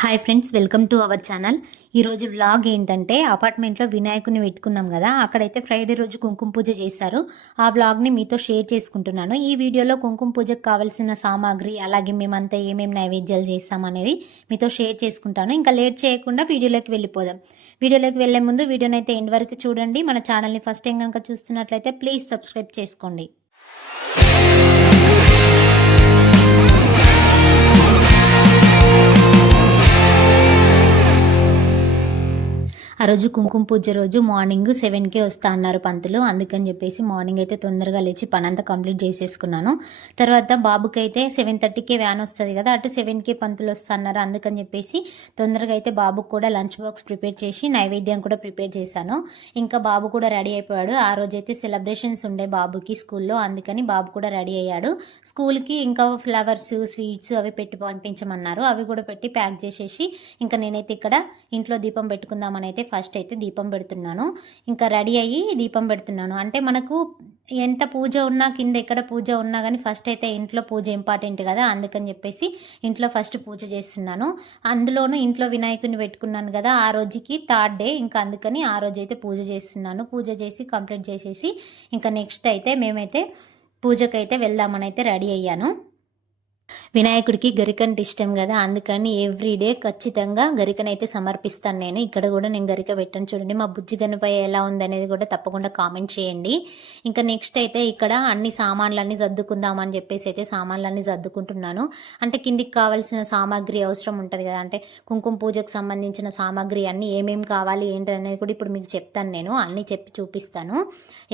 Hi friends, welcome to our channel. ఈరోజు vlog ఏంటంటే అపార్ట్మెంట్లో వినాయకుడిని పెట్టుకున్నాం కదా, అక్కడైతే ఫ్రైడే రోజు కుంకుమ పూజ చేశారు. ఆ వ్లాగ్ని మీతో షేర్ చేసుకుంటున్నాను. ఈ వీడియోలో కుంకుమ పూజకు కావాల్సిన సామాగ్రి, అలాగే మేమంతా ఏమేమి నైవేద్యాలు చేస్తామనేది మీతో షేర్ చేసుకుంటాను. ఇంకా లేట్ చేయకుండా వీడియోలోకి వెళ్ళిపోదాం. వీడియోలోకి వెళ్ళే ముందు వీడియోని అయితే ఎండ్ వరకు చూడండి. మన ఛానల్ని ఫస్ట్ టైం కనుక చూస్తున్నట్లయితే ప్లీజ్ సబ్స్క్రైబ్ చేసుకోండి. ఆ రోజు కుంకుమ పూజ రోజు మార్నింగ్ 7కే వస్తా అన్నారు పంతులు. అందుకని చెప్పేసి మార్నింగ్ అయితే తొందరగా లేచి పనంతా కంప్లీట్ చేసేసుకున్నాను. తర్వాత బాబుకి అయితే 7:30కే వ్యాన్ వస్తుంది కదా, అటు 7కే పంతులు వస్తా అన్నారు. అందుకని చెప్పేసి తొందరగా అయితే బాబుకు కూడా లంచ్ బాక్స్ ప్రిపేర్ చేసి నైవేద్యం కూడా ప్రిపేర్ చేశాను. ఇంకా బాబు కూడా రెడీ అయిపోయాడు. ఆ రోజు అయితే సెలబ్రేషన్స్ ఉండే బాబుకి స్కూల్లో, అందుకని బాబు కూడా రెడీ అయ్యాడు. స్కూల్కి ఇంకా ఫ్లవర్స్, స్వీట్స్ అవి పెట్టి పంపించమన్నారు. అవి కూడా పెట్టి ప్యాక్ చేసేసి ఇంకా నేనైతే ఇక్కడ ఇంట్లో దీపం పెట్టుకుందామని అయితే ఫస్ట్ అయితే దీపం పెడుతున్నాను. ఇంకా రెడీ అయ్యి దీపం పెడుతున్నాను. అంటే మనకు ఎంత పూజ ఉన్నా, కింద ఎక్కడ పూజ ఉన్నా కానీ ఫస్ట్ అయితే ఇంట్లో పూజ ఇంపార్టెంట్ కదా, అందుకని చెప్పేసి ఇంట్లో ఫస్ట్ పూజ చేస్తున్నాను. అందులోనూ ఇంట్లో వినాయకుడిని పెట్టుకున్నాను కదా, ఆ రోజుకి థర్డ్ డే, ఇంకా అందుకని ఆ రోజు అయితే పూజ చేస్తున్నాను. పూజ చేసి కంప్లీట్ చేసేసి ఇంకా నెక్స్ట్ అయితే మేమైతే పూజకైతే వెళ్దామని అయితే రెడీ అయ్యాను. వినాయకుడికి గరికంటే ఇష్టం కదా, అందుకని ఎవ్రీడే ఖచ్చితంగా గరికనైతే సమర్పిస్తాను నేను. ఇక్కడ కూడా నేను గరిక పెట్టాను చూడండి. మా బుజ్జి గణపై ఎలా ఉందనేది కూడా తప్పకుండా కామెంట్ చేయండి. ఇంకా నెక్స్ట్ అయితే ఇక్కడ అన్ని సామాన్లన్నీ సర్దుకుందామని చెప్పేసి అయితే సామాన్లన్నీ సర్దుకుంటున్నాను. అంటే కిందికి కావాల్సిన సామాగ్రి అవసరం ఉంటుంది కదా, అంటే కుంకుమ పూజకు సంబంధించిన సామాగ్రి అన్నీ ఏమేమి కావాలి ఏంటి అనేది కూడా ఇప్పుడు మీకు చెప్తాను. నేను అన్నీ చెప్పి చూపిస్తాను.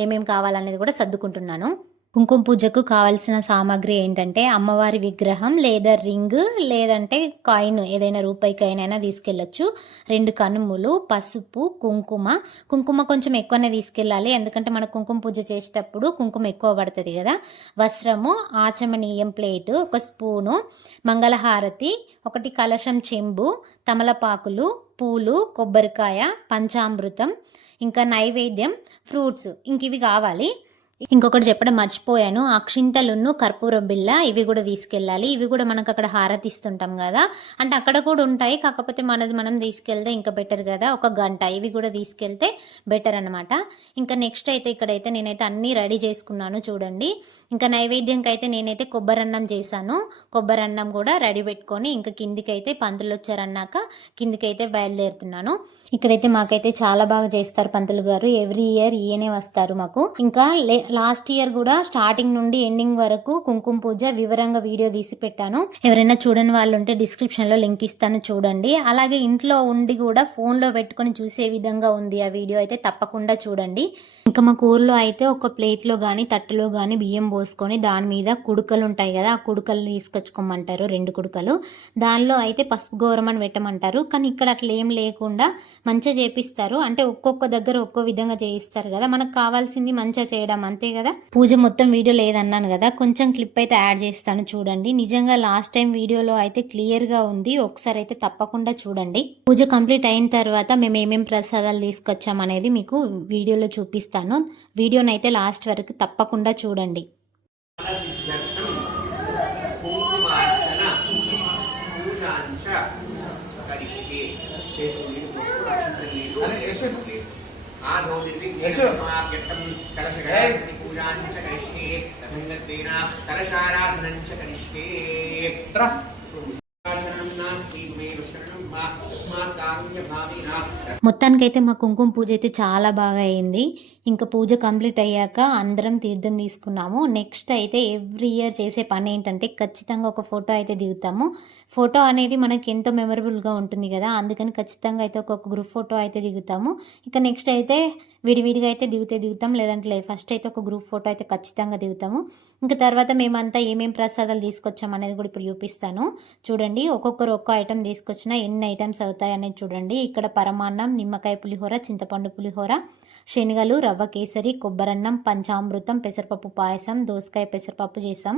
ఏమేమి కావాలనేది కూడా సర్దుకుంటున్నాను. కుంకుమ పూజకు కావాల్సిన సామాగ్రి ఏంటంటే అమ్మవారి విగ్రహం లేదా రింగ్, లేదంటే కాయిన్, ఏదైనా రూపాయి కాయిన్ అయినా తీసుకెళ్ళచ్చు. 2 కనుములు, పసుపు, కుంకుమ కొంచెం ఎక్కువనే తీసుకెళ్ళాలి, ఎందుకంటే మన కుంకుమ పూజ చేసేటప్పుడు కుంకుమ ఎక్కువ పడుతుంది కదా. వస్త్రము, ఆచమనీయం ప్లేటు, 1 స్పూను, మంగళహారతి, 1 కలశం చెంబు, తమలపాకులు, పూలు, కొబ్బరికాయ, పంచామృతం, ఇంకా నైవేద్యం, ఫ్రూట్స్, ఇంక ఇవి కావాలి. ఇంకొకటి చెప్పడం మర్చిపోయాను, అక్షింతలున్ను కర్పూరం బిళ్ళ ఇవి కూడా తీసుకెళ్ళాలి. ఇవి కూడా మనకు అక్కడ హారతి ఇస్తుంటాం కదా, అంటే అక్కడ కూడా ఉంటాయి, కాకపోతే మనది మనం తీసుకెళ్తే ఇంకా బెటర్ కదా. 1 గంట ఇవి కూడా తీసుకెళ్తే బెటర్ అనమాట. ఇంకా నెక్స్ట్ అయితే ఇక్కడైతే నేనైతే అన్నీ రెడీ చేసుకున్నాను చూడండి. ఇంకా నైవేద్యంకి అయితే నేనైతే కొబ్బరన్నం చేశాను. కొబ్బరన్నం కూడా రెడీ పెట్టుకొని ఇంకా కిందికైతే పంతులు వచ్చారన్నాక కిందికైతే బయలుదేరుతున్నాను. ఇక్కడైతే మాకైతే చాలా బాగా చేస్తారు పంతులు గారు. ఎవ్రీ ఇయర్ ఈయనే వస్తారు మాకు. ఇంకా లాస్ట్ ఇయర్ కూడా స్టార్టింగ్ నుండి ఎండింగ్ వరకు కుంకుమ పూజ వివరంగా వీడియో తీసి పెట్టాను. ఎవరైనా చూడని వాళ్ళు ఉంటే డిస్క్రిప్షన్లో లింక్ ఇస్తాను చూడండి. అలాగే ఇంట్లో ఉండి కూడా ఫోన్లో పెట్టుకొని చూసే విధంగా ఉంది ఆ వీడియో, అయితే తప్పకుండా చూడండి. ఇంకా మాకు ఊర్లో అయితే ఒక ప్లేట్లో కానీ తట్టులో కానీ బియ్యం పోసుకొని దాని మీద కుడుకలు ఉంటాయి కదా, ఆ కుడుకలు తీసుకొచ్చుకోమంటారు, 2 కుడుకలు. దానిలో అయితే పసుపు గౌరమ్మని పెట్టమంటారు. కానీ ఇక్కడ అట్లా ఏం లేకుండా మంచిగా చేపిస్తారు. అంటే ఒక్కొక్క దగ్గర ఒక్కో విధంగా చేయిస్తారు కదా, మనకు కావాల్సింది మంచిగా చేయడం అంతే కదా. పూజ మొత్తం వీడియో లేదన్నాను కదా, కొంచెం క్లిప్ అయితే యాడ్ చేస్తాను చూడండి. నిజంగా లాస్ట్ టైం వీడియోలో అయితే క్లియర్గా ఉంది, ఒకసారి అయితే తప్పకుండా చూడండి. పూజ కంప్లీట్ అయిన తర్వాత మేము ఏమేమి ప్రసాదాలు తీసుకొచ్చాం అనేది మీకు వీడియోలో చూపిస్తాను. వీడియోనైతే లాస్ట్ వరకు తప్పకుండా చూడండి. మొత్తానికైతే మా కుంకుమ పూజ అయితే చాలా బాగా అయింది. ఇంకా పూజ కంప్లీట్ అయ్యాక అందరం తీర్థం తీసుకున్నాము. నెక్స్ట్ అయితే ఎవ్రీ ఇయర్ చేసే పని ఏంటంటే ఖచ్చితంగా ఒక ఫోటో అయితే దిగుతాము. ఫోటో అనేది మనకి ఎంతో మెమరబుల్గా ఉంటుంది కదా, అందుకని ఖచ్చితంగా అయితే ఒక గ్రూప్ ఫోటో అయితే దిగుతాము. ఇక నెక్స్ట్ అయితే విడివిడిగా అయితే దిగుతాం, లేదంటే ఫస్ట్ అయితే ఒక గ్రూప్ ఫోటో అయితే ఖచ్చితంగా దిగుతాము. ఇంకా తర్వాత మేమంతా ఏమేమి ప్రసాదాలు తీసుకొచ్చాం అనేది కూడా ఇప్పుడు చూపిస్తాను చూడండి. ఒక్కొక్కరు ఒక్క ఐటెం తీసుకొచ్చినా ఎన్ని ఐటమ్స్ అవుతాయి అనేది చూడండి. ఇక్కడ పరమాన్నం, నిమ్మకాయ పులిహోర, చింతపండు పులిహోర, శనగలు, రవ్వ కేసరి, కొబ్బరన్నం, పంచామృతం, పెసరపప్పు పాయసం, దోసకాయ పెసరపప్పు చేసాం.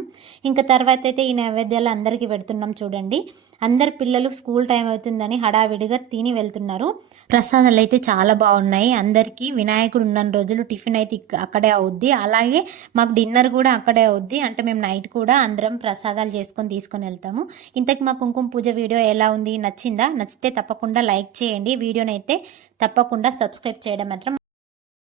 ఇంకా తర్వాత అయితే ఈ నైవేద్యాలు అందరికీ పెడుతున్నాం చూడండి. అందరు పిల్లలు స్కూల్ టైం అవుతుందని హడావిడిగా తిని వెళ్తున్నారు. ప్రసాదాలు అయితే చాలా బాగున్నాయి. అందరికీ వినాయకుడు ఉన్న రోజులు టిఫిన్ అయితే అక్కడే అవుద్ది, అలాగే మాకు డిన్నర్ కూడా అక్కడే అవుద్ది. అంటే మేము నైట్ కూడా అందరం ప్రసాదాలు చేసుకొని తీసుకొని వెళ్తాము. ఇంతకు మా కుంకుమ పూజ వీడియో ఎలా ఉంది, నచ్చిందా? నచ్చితే తప్పకుండా లైక్ చేయండి. వీడియోనైతే తప్పకుండా సబ్స్క్రైబ్ చేయడం మాత్రం